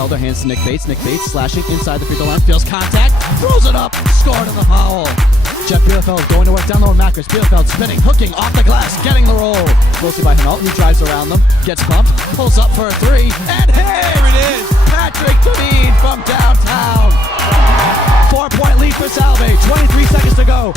Felder hands to Nick Bates. Nick Bates slashing inside the free throw line, feels contact, throws it up, scored in the foul. Jeff Bielefeld going to work down low on Macris. Bielefeld spinning, hooking off the glass, getting the roll. Mostly by Hinault, who drives around them, gets bumped, pulls up for a three, and hey, there it is! Patrick Devine from downtown. 4-point lead for Salve, 23 seconds to go.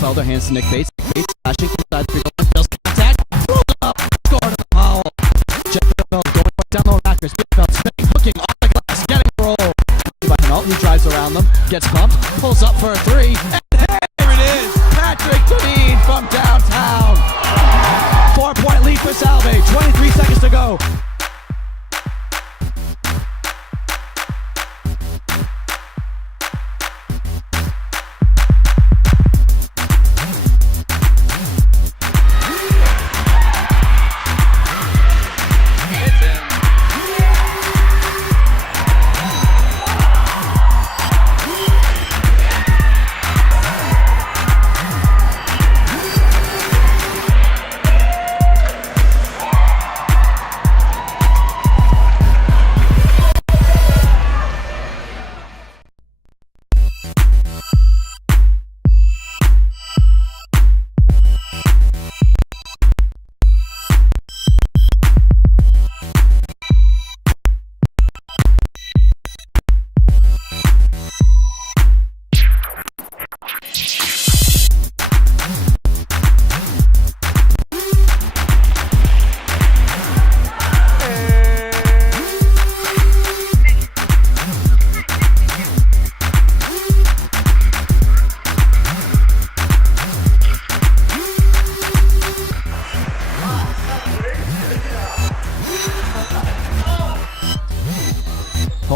Felder hands to Nick Bates. Nick Bates slashing inside the free throw line, feels contact, throws it up, scored in the foul. Jeff Bielefeld going down low on Macris. Bielefeld spinning, hooking off the glass, getting the roll. By Hinault, who drives around them, gets bumped, pulls up for a three, and hey, there it is! Patrick Devine from downtown. 4-point lead for Salve, 23 seconds to go.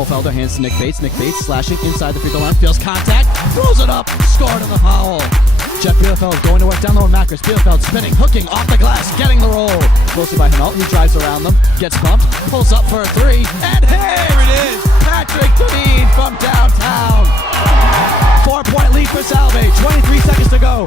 Felder hands to Nick Bates. Nick Bates slashing inside the free throw line, feels contact, throws it up, scored in the foul. Jeff Bielefeld going to work down low on Macris. Bielefeld spinning, hooking off the glass, getting the roll. Mostly by Hinault, who drives around them, gets bumped, pulls up for a three, and hey, there it is! Patrick Devine from downtown. 4-point lead for Salve, 23 seconds to go.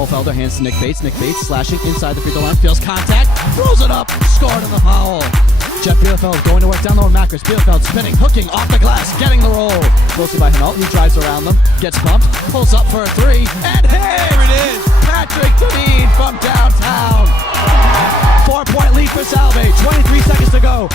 Hohlfelder hands to Nick Bates. Nick Bates slashing inside the free throw line, feels contact, throws it up, scored in the foul. Jeff Bielefeld going to work down low on Macris. Bielefeld spinning, hooking off the glass, getting the roll. Closely by Hamilton, he drives around them, gets bumped, pulls up for a three, and here it is! Patrick Deneen from downtown. 4-point lead for Salve, 23 seconds to go.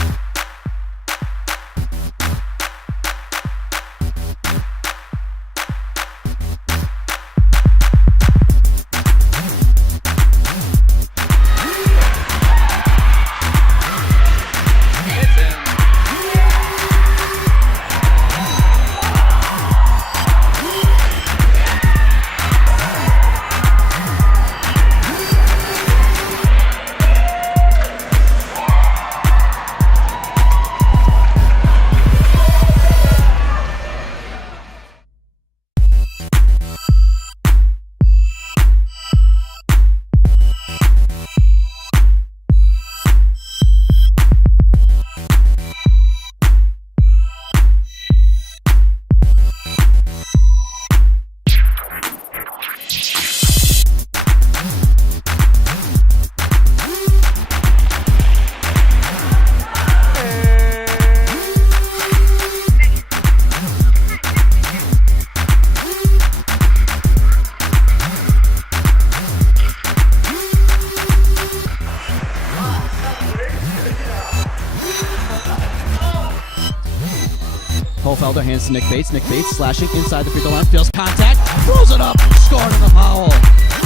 Hohlfelder hands to Nick Bates. Nick Bates slashing inside the free throw line, feels contact, throws it up, scored in the foul.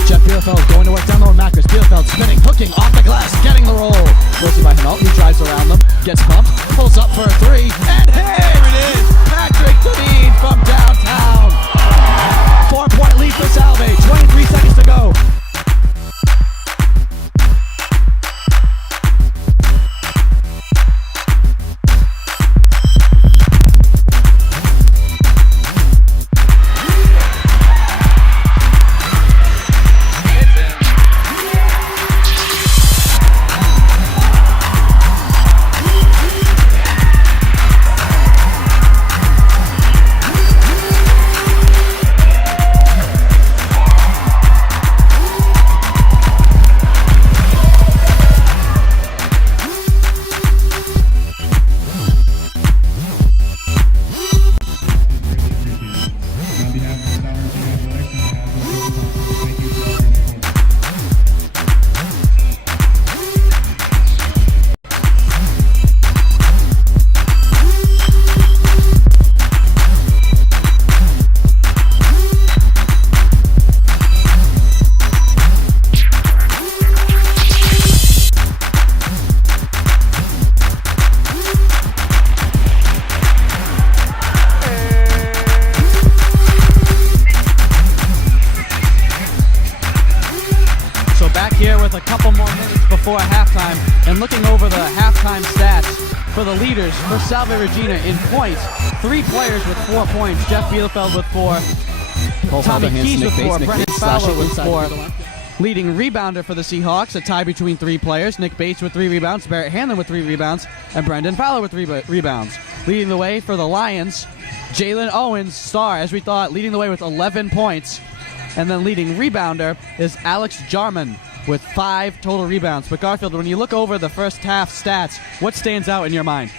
Jeff Bielefeld going to work down low on Macris. Bielefeld spinning, hooking off the glass, getting the roll. Closely by Hamilton, he drives around them, gets bumped, pulls up for a three, and here it is! Patrick Deneen from downtown. 4-point lead for Salve, 23 seconds to go. With a couple more minutes before halftime, and looking over the halftime stats for the leaders for Salve Regina in points, 3 players with 4 points. Jeff Bielefeld with 4, Tommy Keys with 4, Brendan Fowler with 4. Leading rebounder for the Seahawks, a tie between 3 players. Nick Bates with 3 rebounds, Barrett Hanlon with 3 rebounds, and Brendan Fowler with 3 rebounds. Leading the way for the Lions, Jalen Owens, star as we thought, leading the way with 11 points. And then leading rebounder is Alex Jarman with 5 total rebounds. But Garfield, when you look over the first half stats, what stands out in your mind?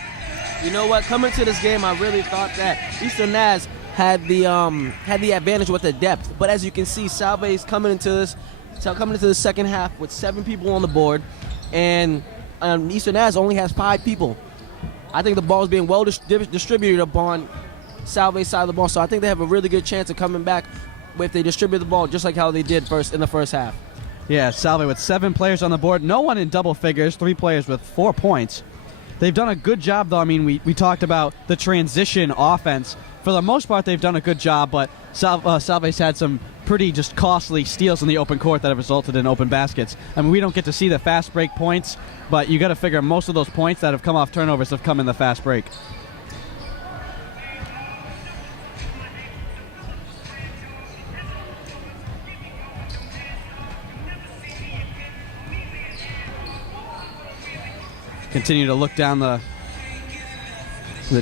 You know what? Coming to this game, I really thought that Eastern Naz had the advantage with the depth. But as you can see, Salve is coming into the second half with 7 people on the board, and Eastern Naz only has 5 people. I think the ball is being well distributed upon Salve's side of the ball, so I think they have a really good chance of coming back if they distribute the ball just like how they did in the first half. Yeah, Salve with 7 players on the board. No one in double figures. 3 players with 4 points. They've done a good job, though. I mean, we talked about the transition offense. For the most part, they've done a good job, but Salve's had some pretty just costly steals in the open court that have resulted in open baskets. I mean, we don't get to see the fast break points, but you got to figure most of those points that have come off turnovers have come in the fast break. Continue to look down the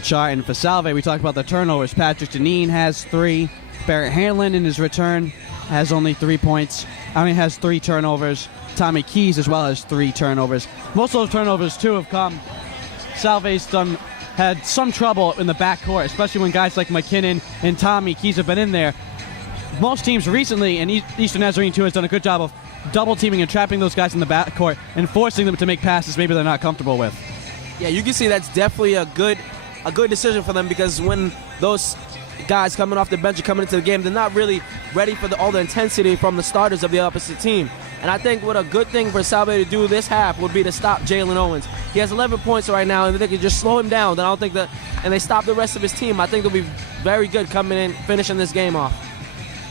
chart, and for Salve, we talked about the turnovers. Patrick Deneen has 3. Barrett Hanlon in his return has only 3 points. Has 3 turnovers. Tommy Keys as well has 3 turnovers. Most of those turnovers, too, have come. Salve's had some trouble in the backcourt, especially when guys like McKinnon and Tommy Keys have been in there. Most teams recently, and Eastern Nazarene, too, has done a good job of double-teaming and trapping those guys in the backcourt and forcing them to make passes maybe they're not comfortable with. Yeah, you can see that's definitely a good decision for them, because when those guys coming off the bench are coming into the game, they're not really ready for all the intensity from the starters of the opposite team. And I think what a good thing for Salve to do this half would be to stop Jalen Owens. He has 11 points right now, and if they could just slow him down, then I don't think and they stop the rest of his team, I think they'll be very good coming in, finishing this game off.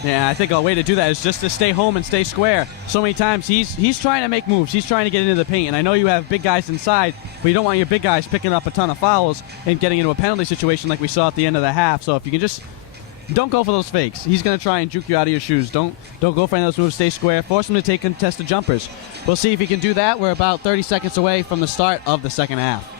Yeah, I think a way to do that is just to stay home and stay square. So many times he's trying to make moves. He's trying to get into the paint. And I know you have big guys inside, but you don't want your big guys picking up a ton of fouls and getting into a penalty situation like we saw at the end of the half. So if you can just don't go for those fakes. He's going to try and juke you out of your shoes. Don't go for any of those moves. Stay square. Force him to take contested jumpers. We'll see if he can do that. We're about 30 seconds away from the start of the second half.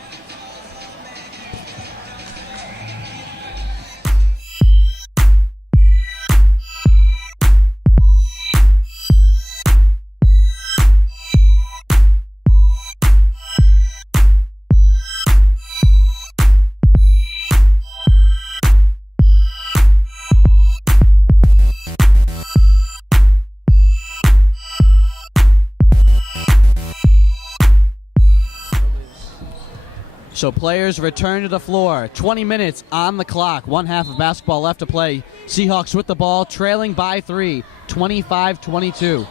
So players return to the floor. 20 minutes on the clock. One half of basketball left to play. Seahawks with the ball, trailing by 3, 25-22.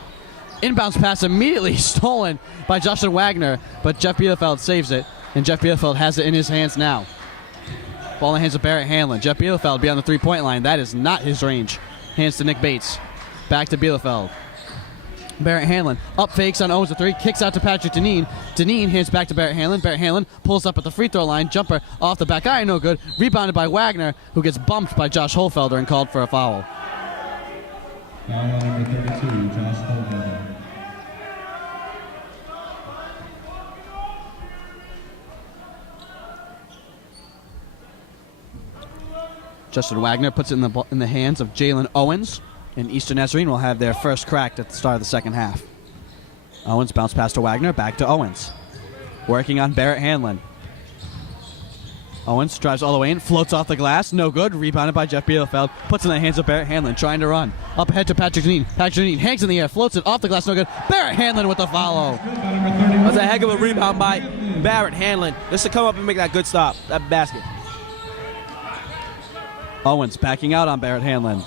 Inbounds pass immediately stolen by Justin Wagner, but Jeff Bielefeld saves it, and Jeff Bielefeld has it in his hands now. Ball in the hands of Barrett Hanlon. Jeff Bielefeld beyond the three-point line. That is not his range. Hands to Nick Bates. Back to Bielefeld. Barrett Hanlon up fakes on Owens a 3, kicks out to Patrick Deneen. Deneen hands back to Barrett Hanlon. Barrett Hanlon pulls up at the free throw line. Jumper off the back iron, no good. Rebounded by Wagner, who gets bumped by Josh Holfelder and called for a foul. Foul number 32, Josh Holfelder. Justin Wagner puts it in the hands of Jalen Owens. And Eastern Nazarene will have their first crack at the start of the second half. Owens bounce pass to Wagner, back to Owens. Working on Barrett Hanlon. Owens drives all the way in, floats off the glass, no good. Rebounded by Jeff Bielefeld, puts it in the hands of Barrett Hanlon, trying to run. Up ahead to Patrick Deneen. Patrick Deneen hangs in the air, floats it off the glass, no good. Barrett Hanlon with the follow. That's a heck of a rebound by Barrett Hanlon. Just to come up and make that good stop, that basket. Owens backing out on Barrett Hanlon.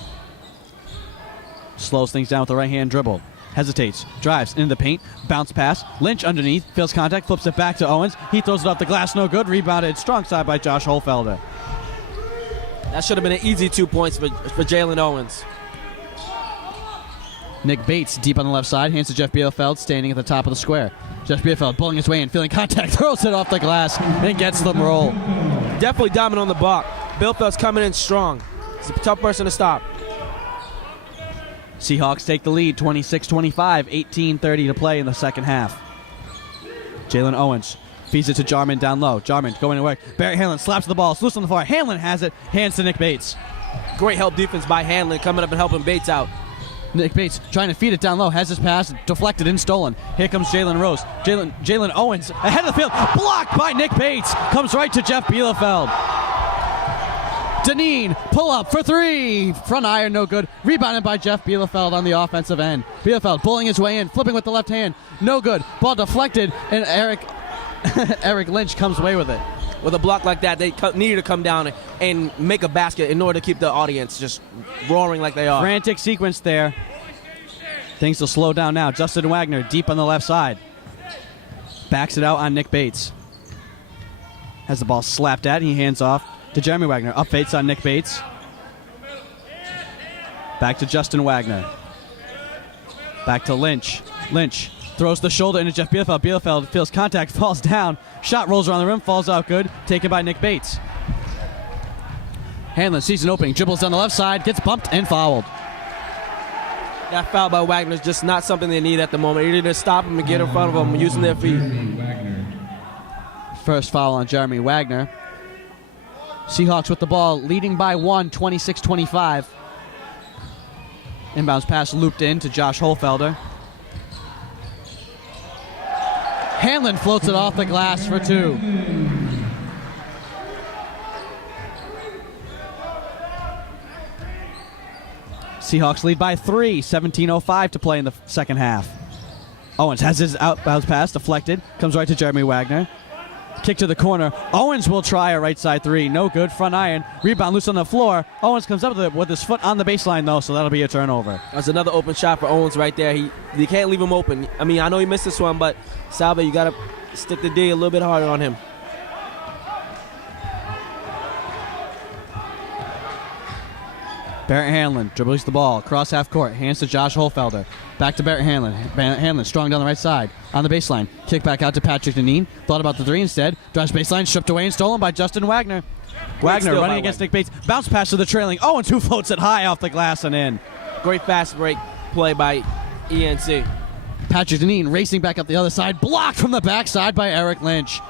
Slows things down with the right-hand dribble. Hesitates, drives into the paint, bounce pass. Lynch underneath, feels contact, flips it back to Owens. He throws it off the glass, no good. Rebounded strong side by Josh Holfelder. That should have been an easy 2 points for Jalen Owens. Nick Bates deep on the left side, hands to Jeff Bielefeld, standing at the top of the square. Jeff Bielefeld pulling his way in, feeling contact, throws it off the glass, and gets the roll. Definitely dominant on the block. Bielfeld's coming in strong. He's a tough person to stop. Seahawks take the lead, 26-25, 18:30 to play in the second half. Jalen Owens feeds it to Jarman down low. Jarman going to work. Barrett Hanlon slaps the ball. It's loose on the floor. Hanlon has it. Hands to Nick Bates. Great help defense by Hanlon, coming up and helping Bates out. Nick Bates trying to feed it down low. Has his pass deflected and stolen. Here comes Jalen Rose. Jalen Owens ahead of the field. Blocked by Nick Bates. Comes right to Jeff Bielefeld. Deneen, pull up for 3. Front iron, no good. Rebounded by Jeff Bielefeld on the offensive end. Bielefeld pulling his way in, flipping with the left hand. No good. Ball deflected, and Eric Lynch comes away with it. With a block like that, they needed to come down and make a basket in order to keep the audience just roaring like they are. Frantic sequence there. Things will slow down now. Justin Wagner deep on the left side. Backs it out on Nick Bates. Has the ball slapped at, and he hands off to Jeremy Wagner. Up fakes on Nick Bates. Back to Justin Wagner. Back to Lynch. Lynch throws the shoulder into Jeff Bielefeld. Bielefeld feels contact, falls down. Shot rolls around the rim, falls out good. Taken by Nick Bates. Hanlon sees an opening, dribbles down the left side, gets bumped and fouled. That foul by Wagner is just not something they need at the moment. You need to stop him and get in front of him using their feet. First foul on Jeremy Wagner. Seahawks with the ball, leading by 1, 26-25. Inbounds pass looped in to Josh Holfelder. Hanlon floats it off the glass for 2. Seahawks lead by 3, 17:05 to play in the second half. Owens has his outbounds pass deflected, comes right to Jeremy Wagner. Kick to the corner. Owens will try a right side 3. No good. Front iron. Rebound loose on the floor. Owens comes up with it with his foot on the baseline, though, so that'll be a turnover. That's another open shot for Owens right there. You can't leave him open. I mean, I know he missed this one, but Salve, you got to stick the D a little bit harder on him. Barrett Hanlon dribbles the ball across half court, hands to Josh Holfelder. Back to Barrett Hanlon. Hanlon strong down the right side on the baseline. Kick back out to Patrick Deneen. Thought about the 3 instead. Drives baseline, stripped away and stolen by Justin Wagner. Wagner running against Nick Bates. Bounce pass to the trailing Owens, who floats it high off the glass and in. Great fast break play by ENC. Patrick Deneen racing back up the other side. Blocked from the backside by Eric Lynch.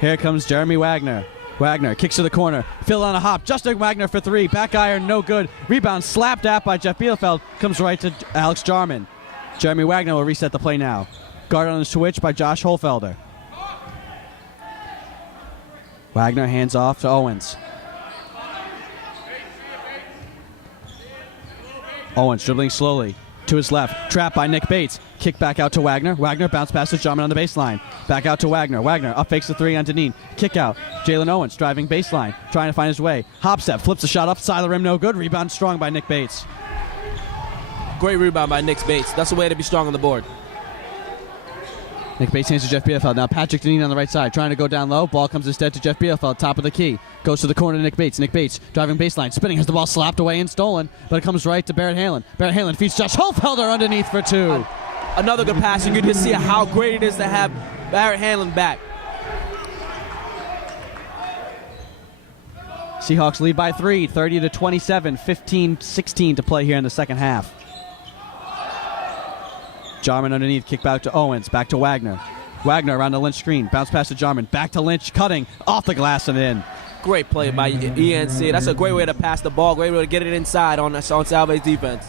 Here comes Jeremy Wagner. Wagner kicks to the corner. Phil on a hop. Justin Wagner for 3. Back iron, no good. Rebound slapped at by Jeff Bielefeld. Comes right to Alex Jarman. Jeremy Wagner will reset the play now. Guarded on the switch by Josh Holfelder. Wagner hands off to Owens. Owens dribbling slowly to his left. Trapped by Nick Bates. Kick back out to Wagner. Wagner bounce pass to Jarman on the baseline. Back out to Wagner. Wagner up fakes the 3 on Deneen. Kick out. Jalen Owens driving baseline. Trying to find his way. Hop step. Flips the shot up side of the rim. No good. Rebound strong by Nick Bates. Great rebound by Nick Bates. That's the way to be strong on the board. Nick Bates hands to Jeff Bielefeld. Now Patrick Deneen on the right side. Trying to go down low. Ball comes instead to Jeff Bielefeld. Top of the key. Goes to the corner to Nick Bates. Nick Bates driving baseline. Spinning. Has the ball slapped away and stolen. But it comes right to Barrett Hanlon. Barrett Hanlon feeds Josh Holfelder underneath for 2. Another good pass. You can just see how great it is to have Barrett Hanlon back. Seahawks lead by 3, 30-27, 15-16 to play here in the second half. Jarman underneath, kick back to Owens, back to Wagner. Wagner around the Lynch screen, bounce pass to Jarman, back to Lynch, cutting off the glass and in. Great play by ENC. That's a great way to pass the ball, great way to get it inside on Salve's defense.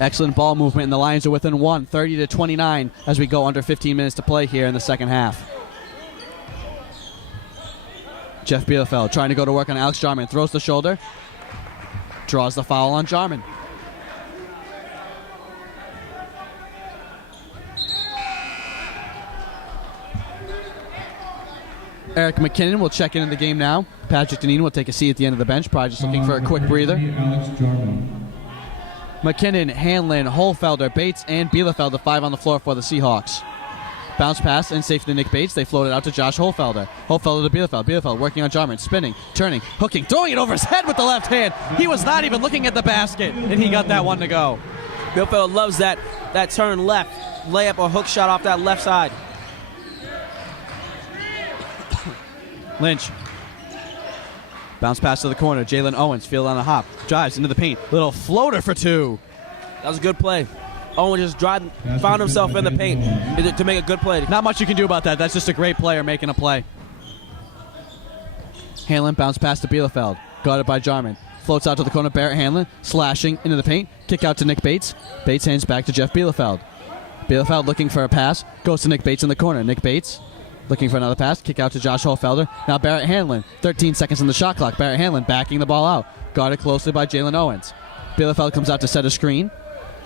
Excellent ball movement, and the Lions are within 1, 30-29 as we go under 15 minutes to play here in the second half. Jeff Bielefeld trying to go to work on Alex Jarman, throws the shoulder, draws the foul on Jarman. Eric McKinnon will check in the game now. Patrick Deneen will take a seat at the end of the bench, probably just looking for a quick breather. Alex Jarman. McKinnon, Hanlon, Holfelder, Bates, and Bielefeld, the 5 on the floor for the Seahawks. Bounce pass and safe to Nick Bates. They float it out to Josh Holfelder. Holfelder to Bielefeld. Bielefeld working on Jarman, spinning, turning, hooking, throwing it over his head with the left hand. He was not even looking at the basket, and he got that one to go. Bielefeld loves that turn left, layup or hook shot off that left side. Lynch. Bounce pass to the corner. Jalen Owens, field on the hop. Drives into the paint. Little floater for 2. That was a good play. Owens just found himself in the paint to make a good play. Not much you can do about that. That's just a great player making a play. Hanlon bounce pass to Bielefeld. Guarded by Jarman. Floats out to the corner. Barrett Hanlon slashing into the paint. Kick out to Nick Bates. Bates hands back to Jeff Bielefeld. Bielefeld looking for a pass. Goes to Nick Bates in the corner. Nick Bates looking for another pass. Kick out to Josh Holfelder. Now Barrett Hanlon. 13 seconds on the shot clock. Barrett Hanlon backing the ball out. Guarded closely by Jalen Owens. Bielefeld comes out to set a screen.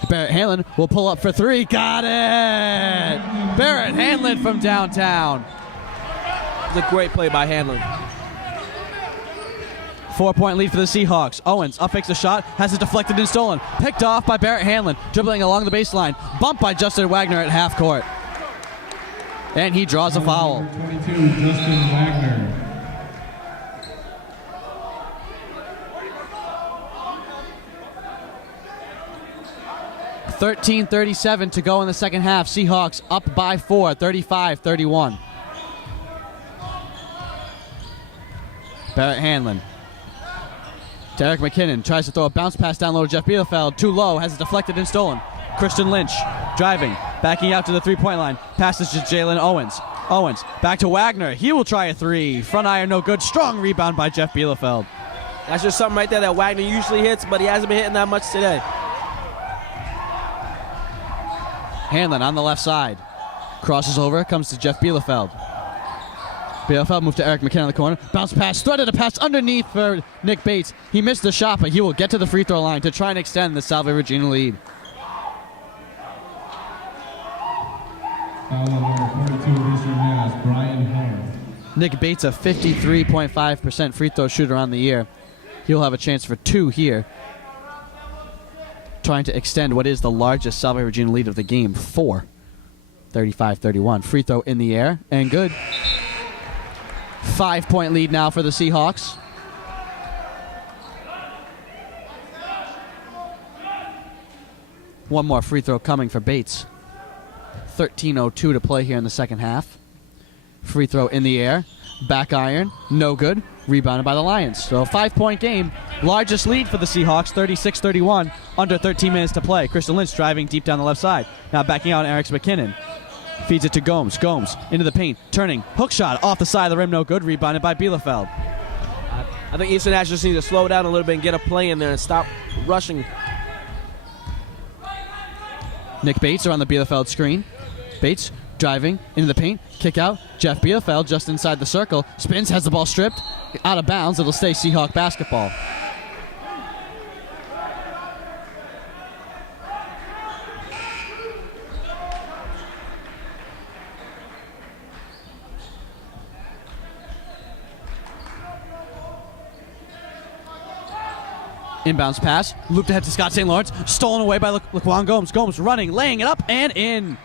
Barrett Hanlon will pull up for 3. Got it! Barrett Hanlon from downtown. It's a great play by Hanlon. 4-point lead for the Seahawks. Owens up fakes the shot, has it deflected and stolen. Picked off by Barrett Hanlon, dribbling along the baseline. Bumped by Justin Wagner at half court. And he draws a foul. 22, Justin Wagner. $13:37 to go in the second half. Seahawks up by 4, 35-31. Barrett Hanlon. Derek McKinnon tries to throw a bounce pass down low to Jeff Bielefeld. Too low, has it deflected and stolen. Christian Lynch driving, backing out to the 3-point line. Passes to Jalen Owens. Owens back to Wagner. He will try a 3. Front iron no good. Strong rebound by Jeff Bielefeld. That's just something right there that Wagner usually hits, but he hasn't been hitting that much today. Hanlon on the left side. Crosses over, comes to Jeff Bielefeld. Bielefeld moved to Eric McKinnon in the corner. Bounce pass, threaded a pass underneath for Nick Bates. He missed the shot, but he will get to the free throw line to try and extend the Salve Regina lead. Foul on number 42 of Eastern Mass, Brian Howard. Nick Bates, a 53.5% free throw shooter on the year. He'll have a chance for 2 here. Trying to extend what is the largest Salve Regina lead of the game, 4. 35-31. Free throw in the air, and good. 5-point lead now for the Seahawks. One more free throw coming for Bates. 13:02 to play here in the second half. Free throw in the air. Back iron. No good. Rebounded by the Lions. So a 5-point game. Largest lead for the Seahawks. 36-31. Under 13 minutes to play. Christian Lynch driving deep down the left side. Now backing out Eric McKinnon. Feeds it to Gomes. Gomes into the paint. Turning. Hook shot off the side of the rim. No good. Rebounded by Bielefeld. I think Eastern Nash just needs to slow down a little bit and get a play in there and stop rushing. Nick Bates around the Bielefeld screen. Bates driving into the paint. Kick out. Jeff Bielefeld just inside the circle. Spins, has the ball stripped. Out of bounds. It'll stay Seahawk basketball. Inbounds pass, looped ahead to Scott St. Lawrence, stolen away by Laquan Gomes. Gomes running, laying it up, and in.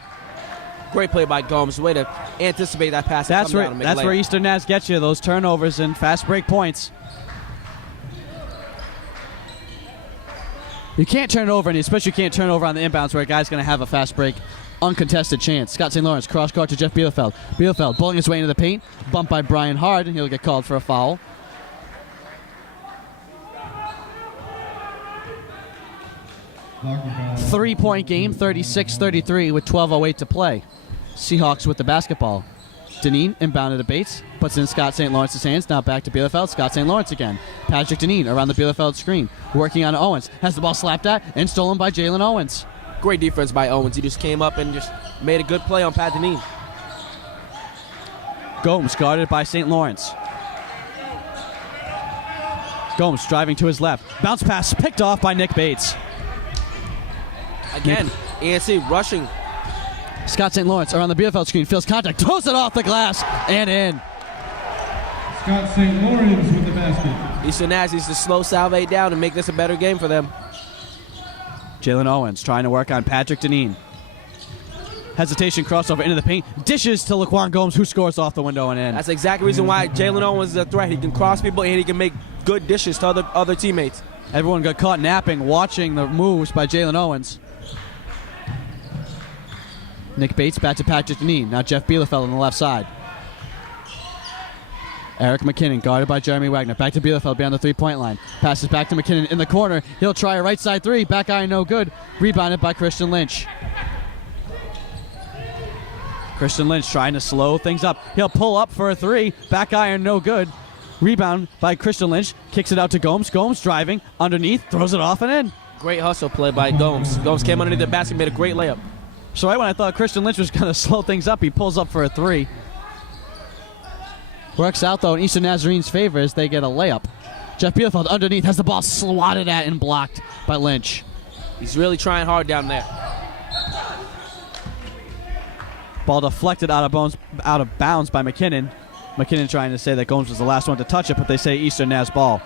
Great play by Gomes. Way to anticipate that pass. That's where Eastern Naz gets you, those turnovers and fast break points. You can't turn it over, and especially you can't turn it over on the inbounds where a guy's going to have a fast break, uncontested chance. Scott St. Lawrence, cross court to Jeff Bielefeld. Bielefeld bullying his way into the paint, bumped by Brian Hard, and he'll get called for a foul. Three-point game, 36-33 with 12:08 to play. Seahawks with the basketball. Deneen inbounded to Bates, puts in Scott St. Lawrence's hands. Now back to Bielefeld. Scott St. Lawrence again. Patrick Deneen around the Bielefeld screen, working on Owens. Has the ball slapped at and stolen by Jalen Owens. Great defense by Owens. He just came up and just made a good play on Pat Deneen. Gomes guarded by St. Lawrence. Gomes driving to his left. Bounce pass picked off by Nick Bates. Again, ANC rushing. Scott St. Lawrence around the Bielefeld screen, feels contact, throws it off the glass, and in. Scott St. Lawrence with the basket. Eastern Naz needs to slow Salve down and make this a better game for them. Jalen Owens trying to work on Patrick Deneen. Hesitation crossover into the paint. Dishes to Laquan Gomes, who scores off the window and in. That's the exact reason why Jalen Owens is a threat. He can cross people and he can make good dishes to other teammates. Everyone got caught napping watching the moves by Jalen Owens. Nick Bates back to Patrick Deneen. Now Jeff Bielefeld on the left side. Eric McKinnon guarded by Jeremy Wagner. Back to Bielefeld beyond the three-point line. Passes back to McKinnon in the corner. He'll try a right side three. Back iron no good. Rebounded by Christian Lynch. Christian Lynch trying to slow things up. He'll pull up for a three. Back iron no good. Rebound by Christian Lynch. Kicks it out to Gomes. Gomes driving underneath. Throws it off and in. Great hustle play by Gomes. Gomes came underneath the basket, made a great layup. So right when I thought Christian Lynch was going to slow things up, he pulls up for a three. Works out, though, in Eastern Nazarene's favor as they get a layup. Jeff Bielefeld underneath has the ball swatted at and blocked by Lynch. He's really trying hard down there. Ball deflected out of bounds by McKinnon. McKinnon trying to say that Gomes was the last one to touch it, but they say Eastern Naz ball.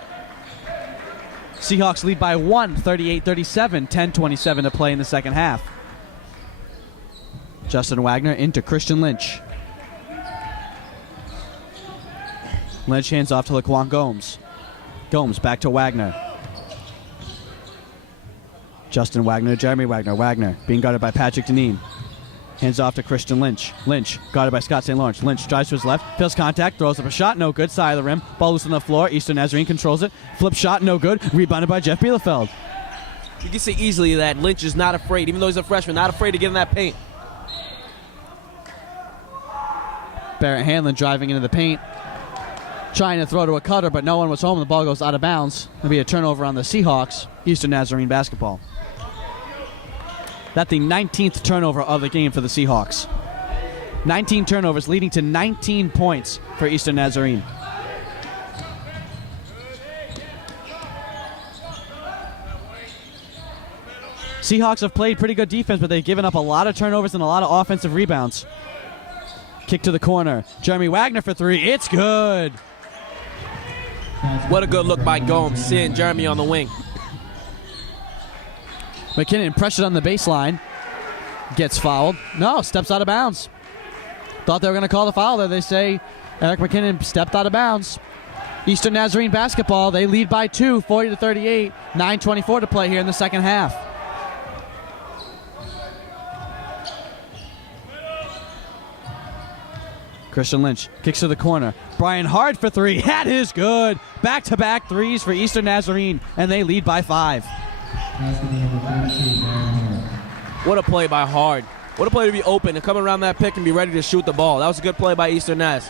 Seahawks lead by 1, 38-37, 10:27 to play in the second half. Justin Wagner into Christian Lynch. Lynch hands off to Laquan Gomes. Gomes back to Wagner. Justin Wagner, Jeremy Wagner. Wagner being guarded by Patrick Deneen. Hands off to Christian Lynch. Lynch guarded by Scott St. Lawrence. Lynch drives to his left, feels contact, throws up a shot, no good. Side of the rim, ball loose on the floor. Eastern Nazarene controls it. Flip shot, no good. Rebounded by Jeff Bielefeld. You can see easily that Lynch is not afraid, even though he's a freshman, not afraid to get in that paint. Barrett Hanlon driving into the paint. trying to throw to a cutter, but no one was home. The ball goes out of bounds. It'll be a turnover on the Seahawks. Eastern Nazarene basketball. That's the 19th turnover of the game for the Seahawks. 19 turnovers leading to 19 points for Eastern Nazarene. Seahawks have played pretty good defense, but they've given up a lot of turnovers and a lot of offensive rebounds. Kick to the corner. Jeremy Wagner for three. It's good. What a good look by Gomes, seeing Jeremy on the wing. McKinnon pressured on the baseline. Gets fouled. No, steps out of bounds. Thought they were going to call the foul there. They say Eric McKinnon stepped out of bounds. Eastern Nazarene basketball, they lead by 2, 40-38. 9:24 to play here in the second half. Christian Lynch kicks to the corner. Brian Hard for three. That is good. Back-to-back threes for Eastern Nazarene, and they lead by 5. What a play by Hard. What a play to be open and come around that pick and be ready to shoot the ball. That was a good play by Eastern Naz.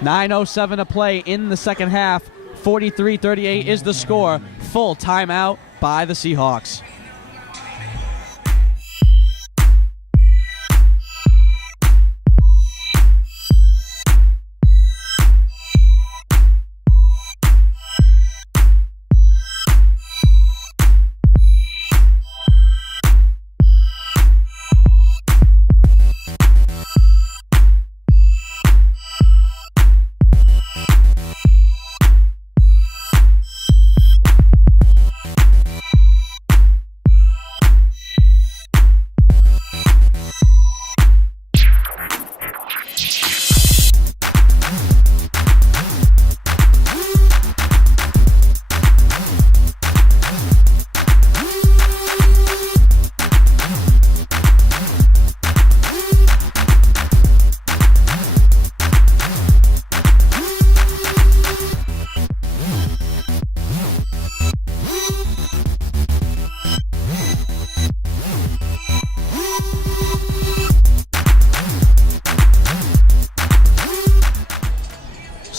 9:07 to play in the second half. 43-38 is the score. Full timeout by the Seahawks.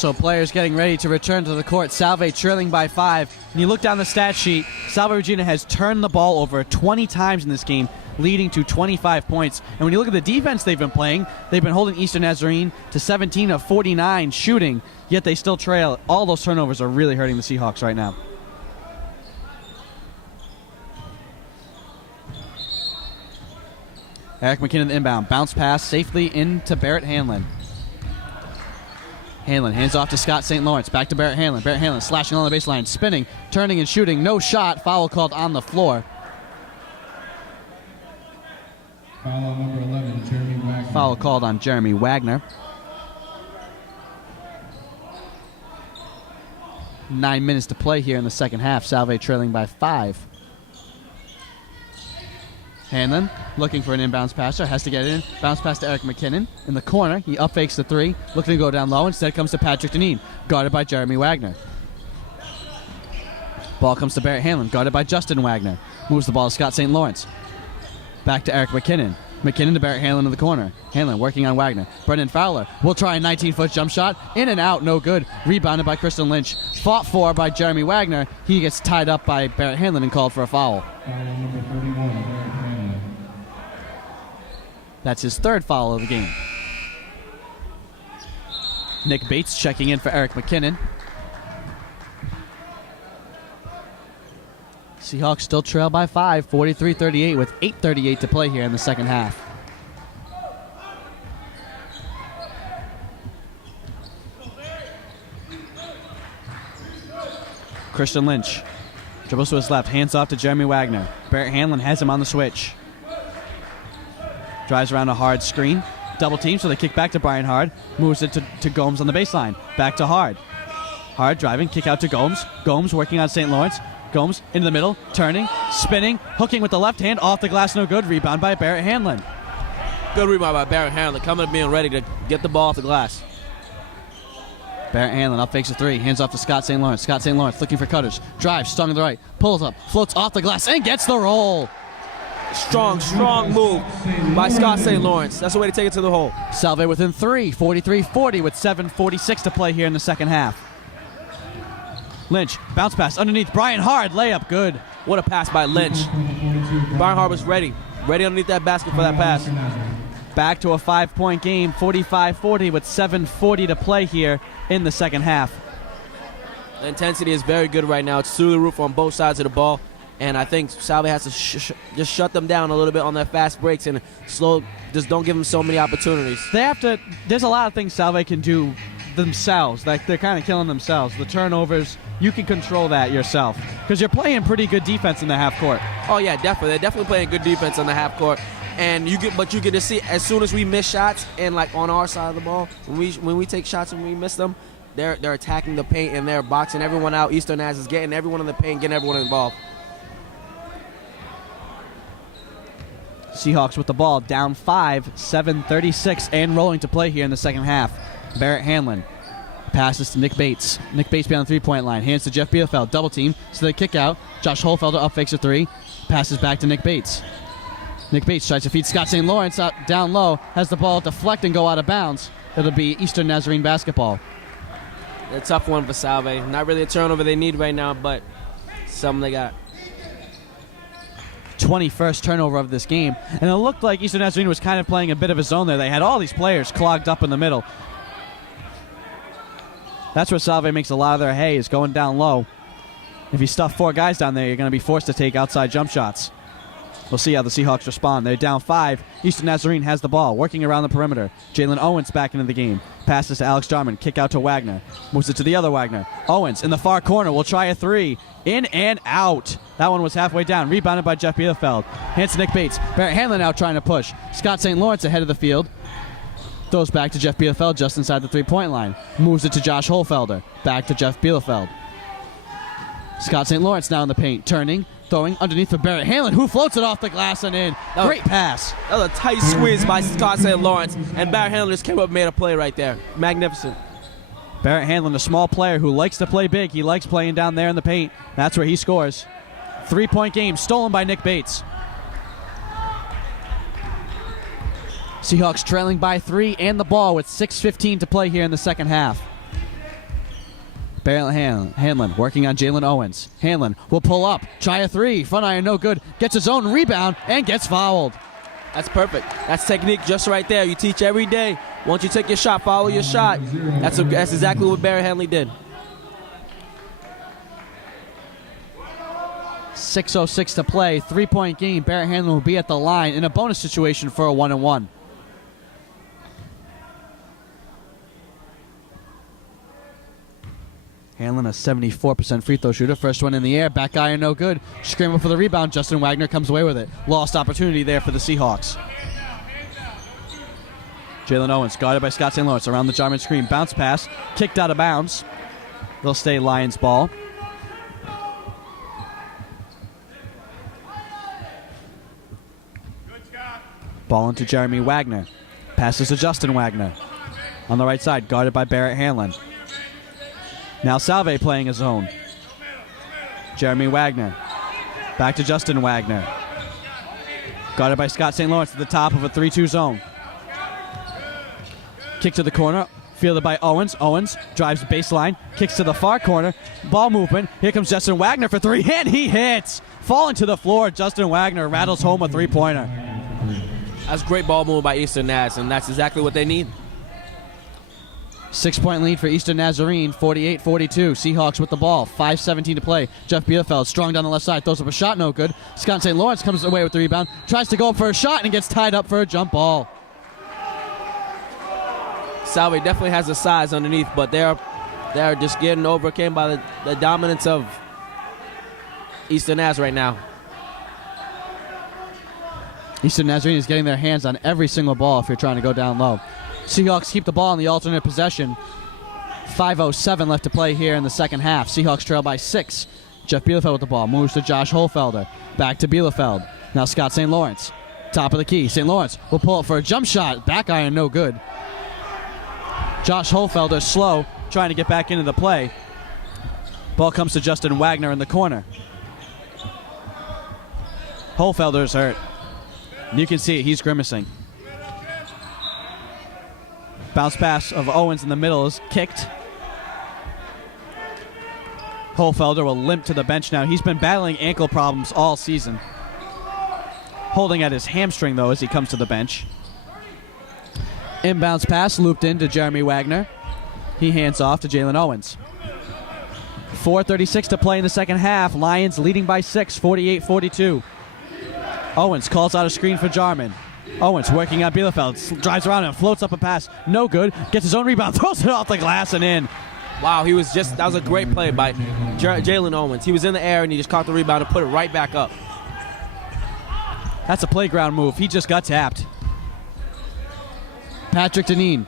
So players getting ready to return to the court. Salve trailing by 5. And you look down the stat sheet, Salve Regina has turned the ball over 20 times in this game, leading to 25 points. And when you look at the defense they've been playing, they've been holding Eastern Nazarene to 17 of 49 shooting, yet they still trail. All those turnovers are really hurting the Seahawks right now. Eric McKinnon the inbound. Bounce pass safely into Barrett Hanlon. Hanlon hands off to Scott St. Lawrence. Back to Barrett Hanlon. Barrett Hanlon slashing on the baseline, spinning, turning and shooting. No shot. Foul called on the floor. Foul on number 11, Jeremy Wagner. Foul called on Jeremy Wagner. 9 minutes to play here in the second half. Salve trailing by 5. Hanlon looking for an inbounds passer, has to get in. Bounce pass to Eric McKinnon in the corner. He up fakes the three, looking to go down low. Instead comes to Patrick Deneen, guarded by Jeremy Wagner. Ball comes to Barrett Hanlon, guarded by Justin Wagner. Moves the ball to Scott St. Lawrence. Back to Eric McKinnon. McKinnon to Barrett Hanlon in the corner. Hanlon working on Wagner. Brendan Fowler will try a 19-foot jump shot. In and out, no good. Rebounded by Kristen Lynch. Fought for by Jeremy Wagner. He gets tied up by Barrett Hanlon and called for a foul. Foul on number 31, Barrett Hanlon. That's his third foul of the game. Nick Bates checking in for Eric McKinnon. Seahawks still trail by 5, 43-38 with 8:38 to play here in the second half. Christian Lynch dribbles to his left, hands off to Jeremy Wagner. Barrett Hanlon has him on the switch. Drives around a Hard screen. Double team, so they kick back to Brian Hard. Moves it to Gomes on the baseline. Back to Hard. Hard driving, kick out to Gomes. Gomes working on St. Lawrence. Gomes into the middle, turning, spinning, hooking with the left hand, off the glass, no good. Rebound by Barrett Hanlon. Good rebound by Barrett Hanlon, coming and being ready to get the ball off the glass. Barrett Hanlon up fakes a three, hands off to Scott St. Lawrence. Scott St. Lawrence looking for cutters. Drives, stung to the right, pulls up, floats off the glass, and gets the roll. Strong move by Scott St. Lawrence. That's the way to take it to the hole. Salve within 3, 43-40 with 7:46 to play here in the second half. Lynch, bounce pass underneath. Brian Hard, layup, good. What a pass by Lynch. Brian Hart was ready underneath that basket for that pass. Back to a 5-point game, 45-40 with 7:40 to play here in the second half. The intensity is very good right now. It's through the roof on both sides of the ball, and I think Salve has to just shut them down a little bit on their fast breaks and just don't give them so many opportunities. They have to. There's a lot of things Salve can do themselves. Like, they're kind of killing themselves. The turnovers, you can control that yourself because you're playing pretty good defense in the half court. Oh yeah, definitely. They're definitely playing good defense on the half court. And you get to see as soon as we miss shots and like on our side of the ball, when we take shots and we miss them, they're attacking the paint and they're boxing everyone out. Eastern Naz is getting everyone in the paint, getting everyone involved. Seahawks with the ball, down 5, 7:36 and rolling to play here in the second half. Barrett Hanlon passes to Nick Bates. Nick Bates beyond the three-point line, hands to Jeff Bielefeld, double team, so they kick out. Josh Holfelder up fakes a three, passes back to Nick Bates. Nick Bates tries to feed Scott St. Lawrence out down low, has the ball deflect and go out of bounds. It'll be Eastern Nazarene basketball. A tough one for Salve. Not really a turnover they need right now, but something they got. 21st turnover of this game, and it looked like Eastern Nazarene was kind of playing a bit of a zone there. They had all these players clogged up in the middle. That's where Salve makes a lot of their hay, is going down low. If you stuff 4 guys down there, you're going to be forced to take outside jump shots. We'll see how the Seahawks respond. They're down 5. Eastern Nazarene has the ball, working around the perimeter. Jalen Owens back into the game. Passes to Alex Jarman. Kick out to Wagner. Moves it to the other Wagner. Owens in the far corner will try a 3. In and out. That one was halfway down. Rebounded by Jeff Bielefeld. Hands to Nick Bates. Barrett Hanlon out trying to push. Scott St. Lawrence ahead of the field. Throws back to Jeff Bielefeld just inside the three-point line. Moves it to Josh Holfelder. Back to Jeff Bielefeld. Scott St. Lawrence now in the paint. Turning. Throwing underneath for Barrett Hanlon, who floats it off the glass and in. Great pass. That was a tight squeeze by Scott St. Lawrence, and Barrett Hanlon just came up and made a play right there. Magnificent. Barrett Hanlon, a small player who likes to play big. He likes playing down there in the paint. That's where he scores. 3-point game, stolen by Nick Bates. Seahawks trailing by 3 and the ball with 6:15 to play here in the second half. Barrett Hanlon working on Jalen Owens. Hanlon will pull up, try a 3, front iron no good, gets his own rebound, and gets fouled. That's perfect. That's technique just right there. You teach every day. Once you take your shot, follow your shot. That's exactly what Barrett Hanlon did. 6:06 to play, 3-point game. Barrett Hanlon will be at the line in a bonus situation for a 1-and-1. Hanlon, a 74% free throw shooter. First one in the air. Back iron, no good. Scramble for the rebound. Justin Wagner comes away with it. Lost opportunity there for the Seahawks. Jalen Owens, guarded by Scott St. Lawrence. Around the Jarman screen. Bounce pass. Kicked out of bounds. They'll stay Lions ball. Ball into Jeremy Wagner. Passes to Justin Wagner. On the right side, guarded by Barrett Hanlon. Now Salve playing his own. Jeremy Wagner. Back to Justin Wagner. Guarded by Scott St. Lawrence at the top of a 3-2 zone. Kick to the corner. Fielded by Owens. Owens drives baseline. Kicks to the far corner. Ball movement. Here comes Justin Wagner for 3. And he hits. Falling to the floor. Justin Wagner rattles home a 3-pointer. That's great ball move by Eastern Naz, and that's exactly what they need. 6-point lead for Eastern Nazarene, 48-42. Seahawks with the ball, 5:17 to play. Jeff Bielefeld strong down the left side, throws up a shot, no good. Scott St. Lawrence comes away with the rebound, tries to go up for a shot, and gets tied up for a jump ball. Salve definitely has the size underneath, but they're just getting overcame by the dominance of Eastern Naz right now. Eastern Nazarene is getting their hands on every single ball if you're trying to go down low. Seahawks keep the ball in the alternate possession. 5:07 left to play here in the second half. Seahawks trail by 6. Jeff Bielefeld with the ball. Moves to Josh Holfelder. Back to Bielefeld. Now Scott St. Lawrence. Top of the key. St. Lawrence will pull up for a jump shot. Back iron, no good. Josh Holfelder slow, trying to get back into the play. Ball comes to Justin Wagner in the corner. Holfelder's hurt. You can see it. He's grimacing. Bounce pass of Owens in the middle is kicked. Hohlfelder will limp to the bench now. He's been battling ankle problems all season. Holding at his hamstring, though, as he comes to the bench. Inbounds pass looped into Jeremy Wagner. He hands off to Jalen Owens. 4:36 to play in the second half. Lions leading by 6, 48-42. Owens calls out a screen for Jarman. Owens working on Bielefeld. Drives around and floats up a pass. No good. Gets his own rebound. Throws it off the glass and in. Wow, that was a great play by Jalen Owens. He was in the air and he just caught the rebound and put it right back up. That's a playground move. He just got tapped. Patrick Deneen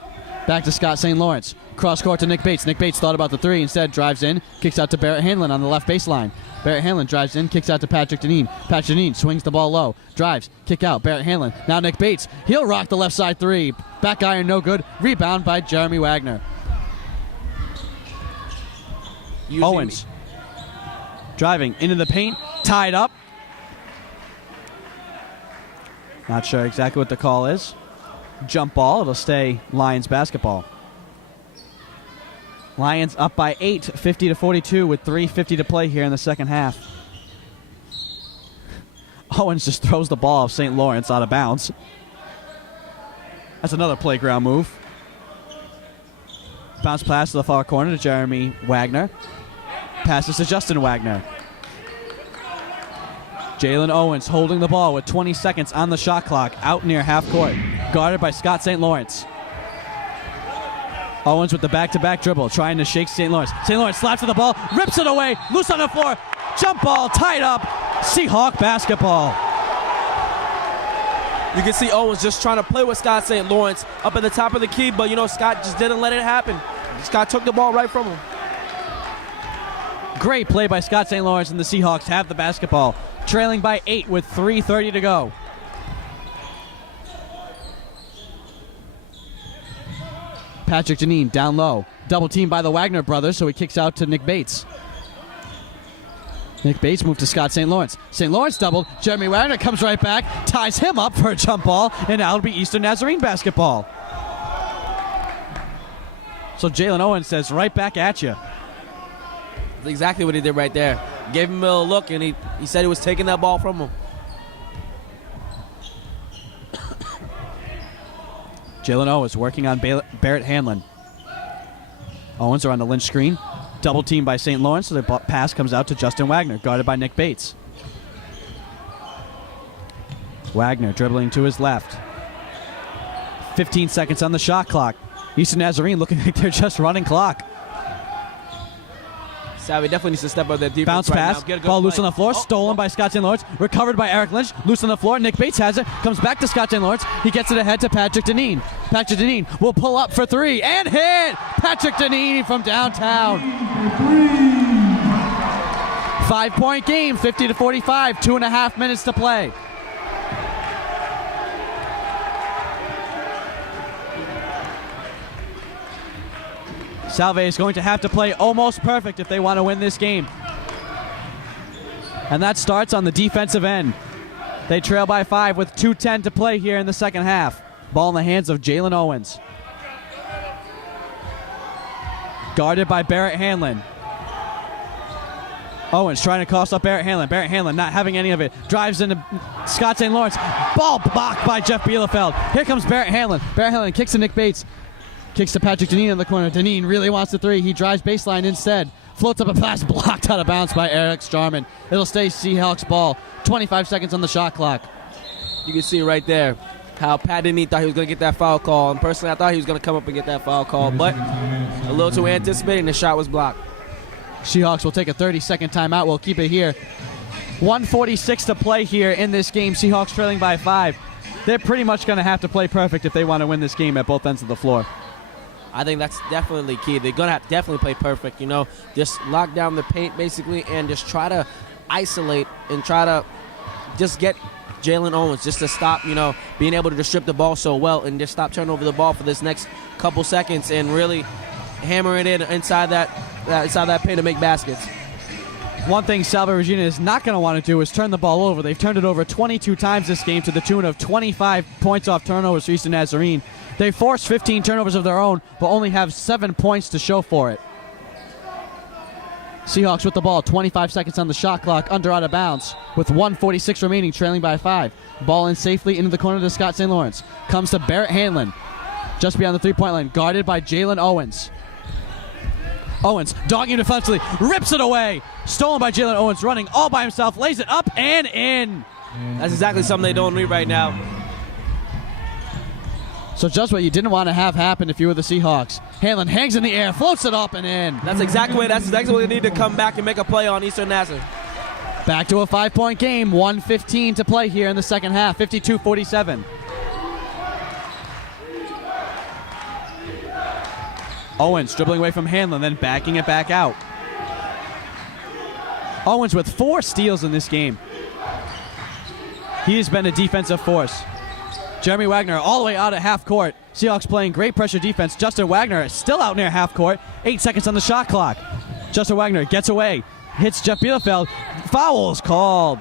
back to Scott St. Lawrence. Cross court to Nick Bates. Nick Bates thought about the three. Instead, drives in, kicks out to Barrett Hanlon on the left baseline. Barrett Hanlon drives in, kicks out to Patrick Deneen. Patrick Deneen swings the ball low, drives, kick out. Barrett Hanlon. Now Nick Bates. He'll rock the left side three. Back iron, no good. Rebound by Jeremy Wagner. Owens driving into the paint, tied up. Not sure exactly what the call is. Jump ball. It'll stay Lions basketball. Lions up by 8, 50-42 with 3:50 to play here in the second half. Owens just throws the ball of St. Lawrence out of bounds. That's another playground move. Bounce pass to the far corner to Jeremy Wagner. Passes to Justin Wagner. Jalen Owens holding the ball with 20 seconds on the shot clock out near half court. Guarded by Scott St. Lawrence. Owens with the back-to-back dribble, trying to shake St. Lawrence. St. Lawrence slaps to the ball, rips it away, loose on the floor, jump ball, tied up, Seahawk basketball. You can see Owens just trying to play with Scott St. Lawrence up at the top of the key, but Scott just didn't let it happen. Scott took the ball right from him. Great play by Scott St. Lawrence, and the Seahawks have the basketball, trailing by 8 with 3:30 to go. Patrick Deneen down low. Double teamed by the Wagner brothers, so he kicks out to Nick Bates. Nick Bates moved to Scott St. Lawrence. St. Lawrence doubled. Jeremy Wagner comes right back, ties him up for a jump ball, and now it'll be Eastern Nazarene basketball. So Jalen Owens says, right back at you. That's exactly what he did right there. Gave him a little look, and he said he was taking that ball from him. Jalen Owens working on Barrett Hanlon. Owens are on the Lynch screen. Double teamed by St. Lawrence, so the pass comes out to Justin Wagner, guarded by Nick Bates. Wagner dribbling to his left. 15 seconds on the shot clock. Eastern Nazarene looking like they're just running clock. Salve definitely needs to step up that defense. Bounce pass, ball loose on the floor, stolen by Scott St. Lawrence, recovered by Eric Lynch, loose on the floor, Nick Bates has it, comes back to Scott St. Lawrence, he gets it ahead to Patrick Deneen. Patrick Deneen will pull up for three, and hit! Patrick Deneen from downtown. 5-point game, 50-45, 2.5 minutes to play. Salve is going to have to play almost perfect if they want to win this game. And that starts on the defensive end. They trail by 5 with 2:10 to play here in the second half. Ball in the hands of Jalen Owens. Guarded by Barrett Hanlon. Owens trying to cross up Barrett Hanlon. Barrett Hanlon not having any of it. Drives into Scott St. Lawrence. Ball blocked by Jeff Bielefeld. Here comes Barrett Hanlon. Barrett Hanlon kicks to Nick Bates. Kicks to Patrick Deneen in the corner. Deneen really wants the three. He drives baseline instead. Floats up a pass, blocked out of bounds by Eric Jarman. It'll stay Seahawks ball. 25 seconds on the shot clock. You can see right there how Pat Deneen thought he was going to get that foul call. And personally, I thought he was going to come up and get that foul call. But a little too anticipating, the shot was blocked. Seahawks will take a 30-second timeout. We'll keep it here. 1:46 to play here in this game. Seahawks trailing by 5. They're pretty much going to have to play perfect if they want to win this game at both ends of the floor. I think that's definitely key. They're going to have to definitely play perfect, just lock down the paint basically and just try to isolate and try to just get Jalen Owens just to stop, being able to strip the ball so well and just stop turning over the ball for this next couple seconds and really hammer it in inside that paint to make baskets. One thing Salve Regina is not going to want to do is turn the ball over. They've turned it over 22 times this game to the tune of 25 points off turnovers for Eastern Nazarene. They forced 15 turnovers of their own, but only have 7 points to show for it. Seahawks with the ball, 25 seconds on the shot clock, under out of bounds, with 1:46 remaining, trailing by 5. Ball in safely into the corner to Scott St. Lawrence. Comes to Barrett Hanlon, just beyond the three-point line, guarded by Jalen Owens. Owens, dogging defensively, rips it away. Stolen by Jalen Owens, running all by himself, lays it up and in. That's exactly something they don't need right now. So just what you didn't want to have happen if you were the Seahawks. Hanlon hangs in the air, floats it up and in. That's exactly what they need to come back and make a play on Eastern Nazareth. Back to a 5-point game, 1:15 to play here in the second half, 52-47. Owens dribbling away from Hanlon, then backing it back out. Owens with 4 steals in this game. He has been a defensive force. Jeremy Wagner all the way out at half court. Seahawks playing great pressure defense. Justin Wagner is still out near half court. 8 seconds on the shot clock. Justin Wagner gets away, hits Jeff Bielefeld. Foul is called.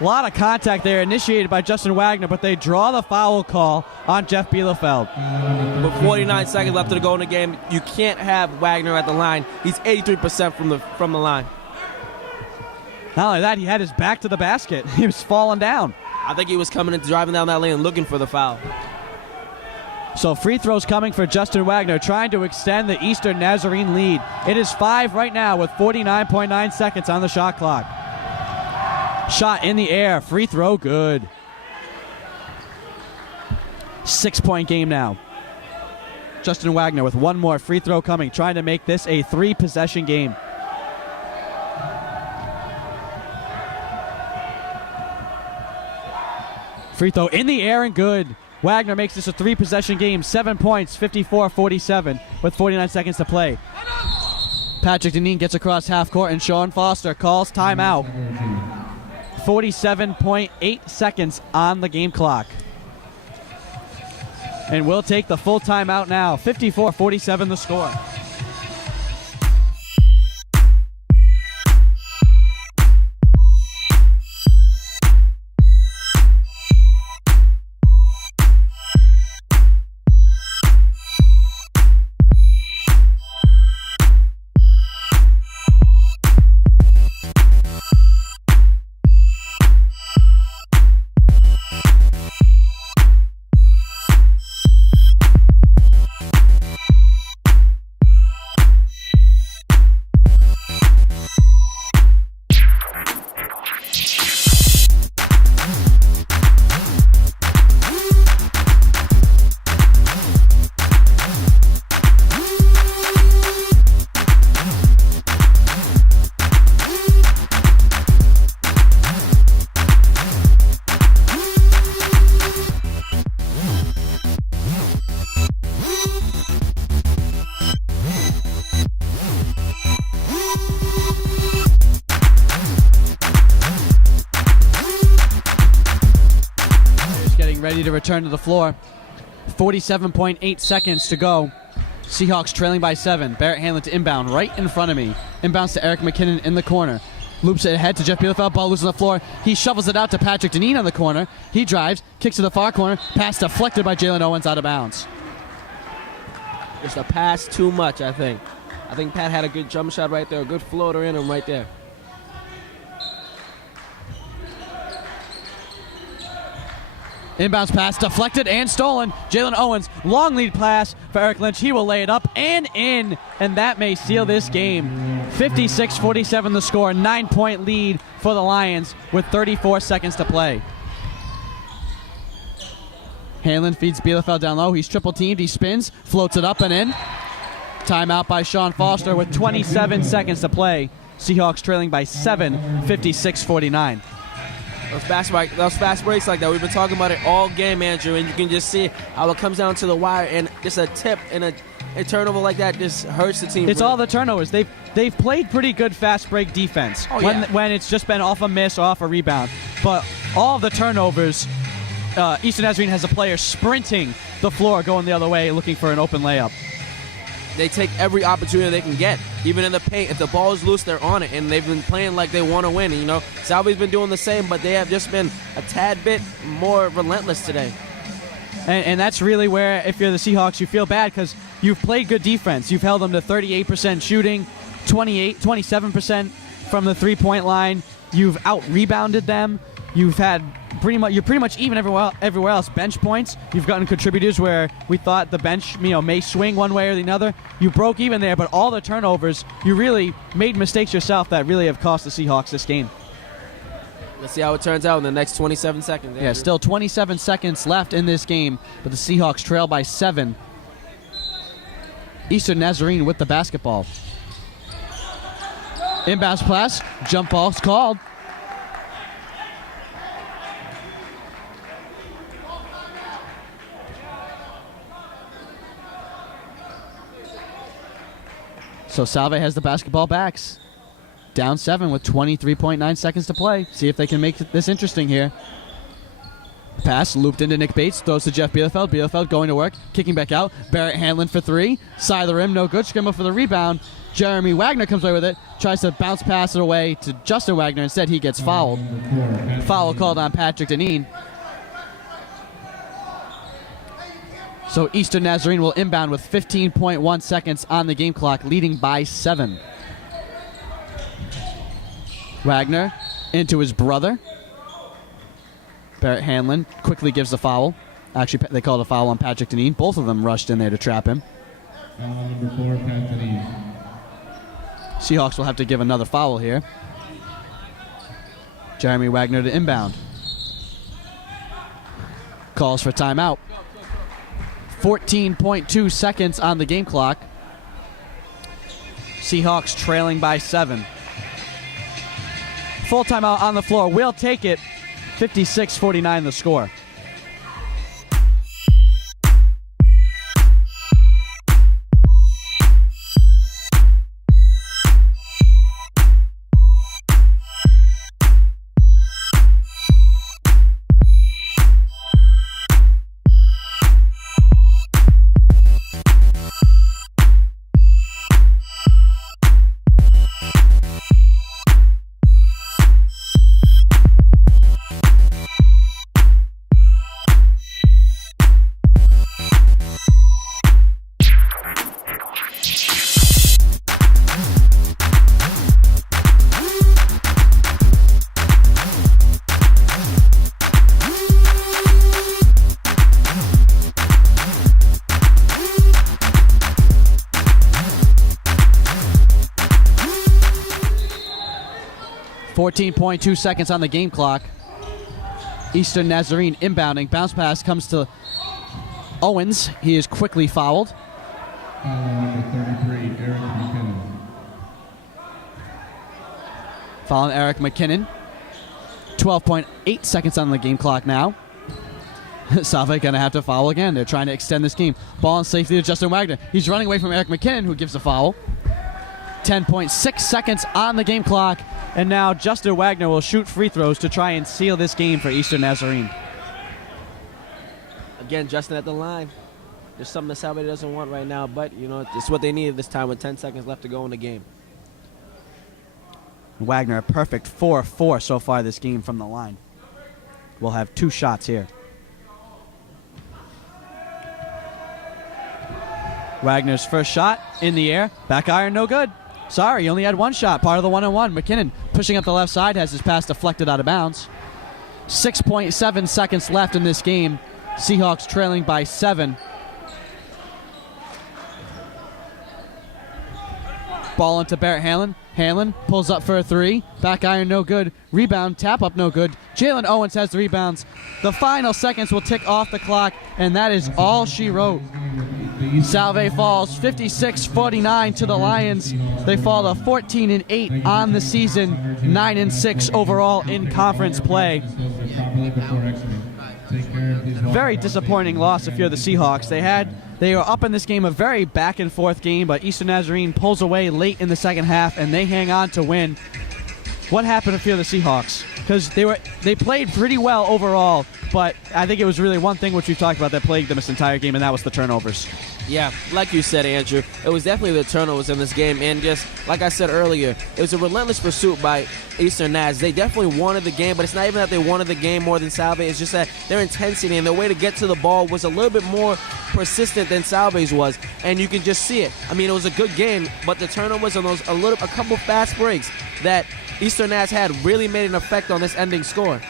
A lot of contact there initiated by Justin Wagner, but they draw the foul call on Jeff Bielefeld. With 49 seconds left to go in the game, you can't have Wagner at the line. He's 83% from the line. Not only that, he had his back to the basket. He was falling down. I think he was coming and driving down that lane looking for the foul. So free throws coming for Justin Wagner, trying to extend the Eastern Nazarene lead. It is 5 right now with 49.9 seconds on the shot clock. Shot in the air, free throw good. 6-point game now. Justin Wagner with one more free throw coming, trying to make this a 3-possession game. Free throw in the air and good. Wagner makes this a 3-possession game. 7 points, 54-47 with 49 seconds to play. Patrick Deneen gets across half court and Sean Foster calls timeout. 47.8 seconds on the game clock. And we'll take the full timeout now. 54-47 the score. Ready to return to the floor. 47.8 seconds to go. Seahawks trailing by 7. Barrett Hanlon to inbound right in front of me. Inbounds to Eric McKinnon in the corner. Loops it ahead to Jeff Bielefeld. Ball loose on the floor. He shovels it out to Patrick Deneen on the corner. He drives, kicks to the far corner. Pass deflected by Jalen Owens out of bounds. Just a pass too much, I think. I think Pat had a good jump shot right there. A good floater in him right there. Inbounds pass deflected and stolen. Jalen Owens, long lead pass for Eric Lynch. He will lay it up and in, and that may seal this game. 56-47 the score. 9-point lead for the Lions with 34 seconds to play. Hanlon feeds Bielefeld down low. He's triple teamed. He spins, floats it up and in. Timeout by Sean Foster with 27 seconds to play. Seahawks trailing by 7, 56-49. Those fast breaks like that, we've been talking about it all game, Andrew, and you can just see how it comes down to the wire, and just a tip and a turnover like that just hurts the team. It's all the turnovers. They've played pretty good fast break defense when it's just been off a miss or off a rebound. But all of the turnovers, Eastern Nazarene has a player sprinting the floor going the other way looking for an open layup. They take every opportunity they can get, even in the paint. If the ball is loose, they're on it, and they've been playing like they want to win. You know, Salve's been doing the same, but they have just been a tad bit more relentless today. And that's really where, if you're the Seahawks, you feel bad because you've played good defense. You've held them to 38% shooting, 27% from the three-point line. You've out-rebounded them. You're pretty much even everywhere else. Bench points, you've gotten contributors where we thought the bench may swing one way or the other. You broke even there, but all the turnovers, you really made mistakes yourself that really have cost the Seahawks this game. Let's see how it turns out in the next 27 seconds. Andrew. Yeah, still 27 seconds left in this game, but the Seahawks trail by 7. Eastern Nazarene with the basketball. Inbounds pass, jump ball's called. So Salve has the basketball backs. Down 7 with 23.9 seconds to play. See if they can make this interesting here. Pass looped into Nick Bates, throws to Jeff Bielefeld. Bielefeld going to work, kicking back out. Barrett Hanlon for 3. Side of the rim, no good. Scrimble for the rebound. Jeremy Wagner comes away with it. Tries to bounce pass it away to Justin Wagner. Instead, he gets fouled. Foul called on Patrick Deneen. So Eastern Nazarene will inbound with 15.1 seconds on the game clock, leading by 7. Wagner into his brother. Barrett Hanlon quickly gives the foul. Actually, they called a foul on Patrick Deneen. Both of them rushed in there to trap him. Foul number 4, Pat Deneen. Seahawks will have to give another foul here. Jeremy Wagner to inbound. Calls for timeout. 14.2 seconds on the game clock. Seahawks trailing by 7. Full timeout on the floor. We'll take it. 56-49 the score. .2 seconds on the game clock. Eastern Nazarene inbounding. Bounce pass comes to Owens. He is quickly fouled. Foul number 33, Eric McKinnon. Fouling Eric McKinnon. 12.8 seconds on the game clock now. Salve going to have to foul again. They're trying to extend this game. Ball and safety to Justin Wagner. He's running away from Eric McKinnon, who gives a foul. 10.6 seconds on the game clock. And now Justin Wagner will shoot free throws to try and seal this game for Eastern Nazarene. Again, Justin at the line. There's something that Salve doesn't want right now, but, it's what they needed this time with 10 seconds left to go in the game. Wagner, a perfect 4-4 so far this game from the line. We'll have 2 shots here. Wagner's first shot in the air. Back iron, no good. Sorry, he only had 1 shot, part of the 1-on-1. McKinnon pushing up the left side, has his pass deflected out of bounds. 6.7 seconds left in this game. Seahawks trailing by 7. Ball into Barrett Hanlon. Hanlon pulls up for a 3. Back iron, no good. Rebound, tap up, no good. Jalen Owens has the rebounds. The final seconds will tick off the clock, and that is all she wrote. Salve falls 56-49 to the Lions. They fall to 14-8 on the season, 9-6 overall in conference play. Very disappointing loss if you're the Seahawks. They were up in this game, a very back and forth game, but Eastern Nazarene pulls away late in the second half and they hang on to win. What happened if you're the Seahawks? Because they played pretty well overall, but I think it was really one thing which we've talked about that plagued them this entire game, and that was the turnovers. Yeah, like you said, Andrew, it was definitely the turnovers in this game, and just like I said earlier, it was a relentless pursuit by Eastern Naz. They definitely wanted the game, but it's not even that they wanted the game more than Salve. It's just that their intensity and their way to get to the ball was a little bit more persistent than Salve's was, and you can just see it. I mean, it was a good game, but the turnovers and those a couple fast breaks that Eastern Naz had really made an effect on this ending score.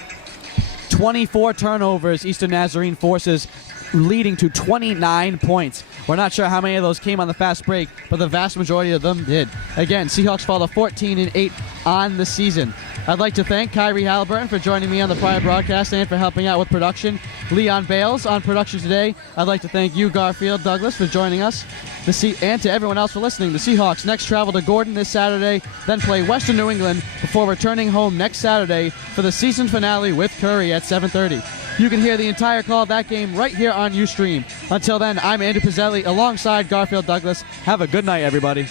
24 turnovers, Eastern Nazarene forces, leading to 29 points. We're not sure how many of those came on the fast break, but the vast majority of them did. Again, Seahawks fall to 14-8 on the season. I'd like to thank Kyrie Halliburton for joining me on the prior broadcast and for helping out with production. Leon Bales on production today. I'd like to thank you, Garfield Douglas, for joining us. And to everyone else for listening. The Seahawks next travel to Gordon this Saturday, then play Western New England before returning home next Saturday for the season finale with Curry at 7:30. You can hear the entire call of that game right here on Ustream. Until then, I'm Andrew Pizzelli alongside Garfield Douglas. Have a good night, everybody.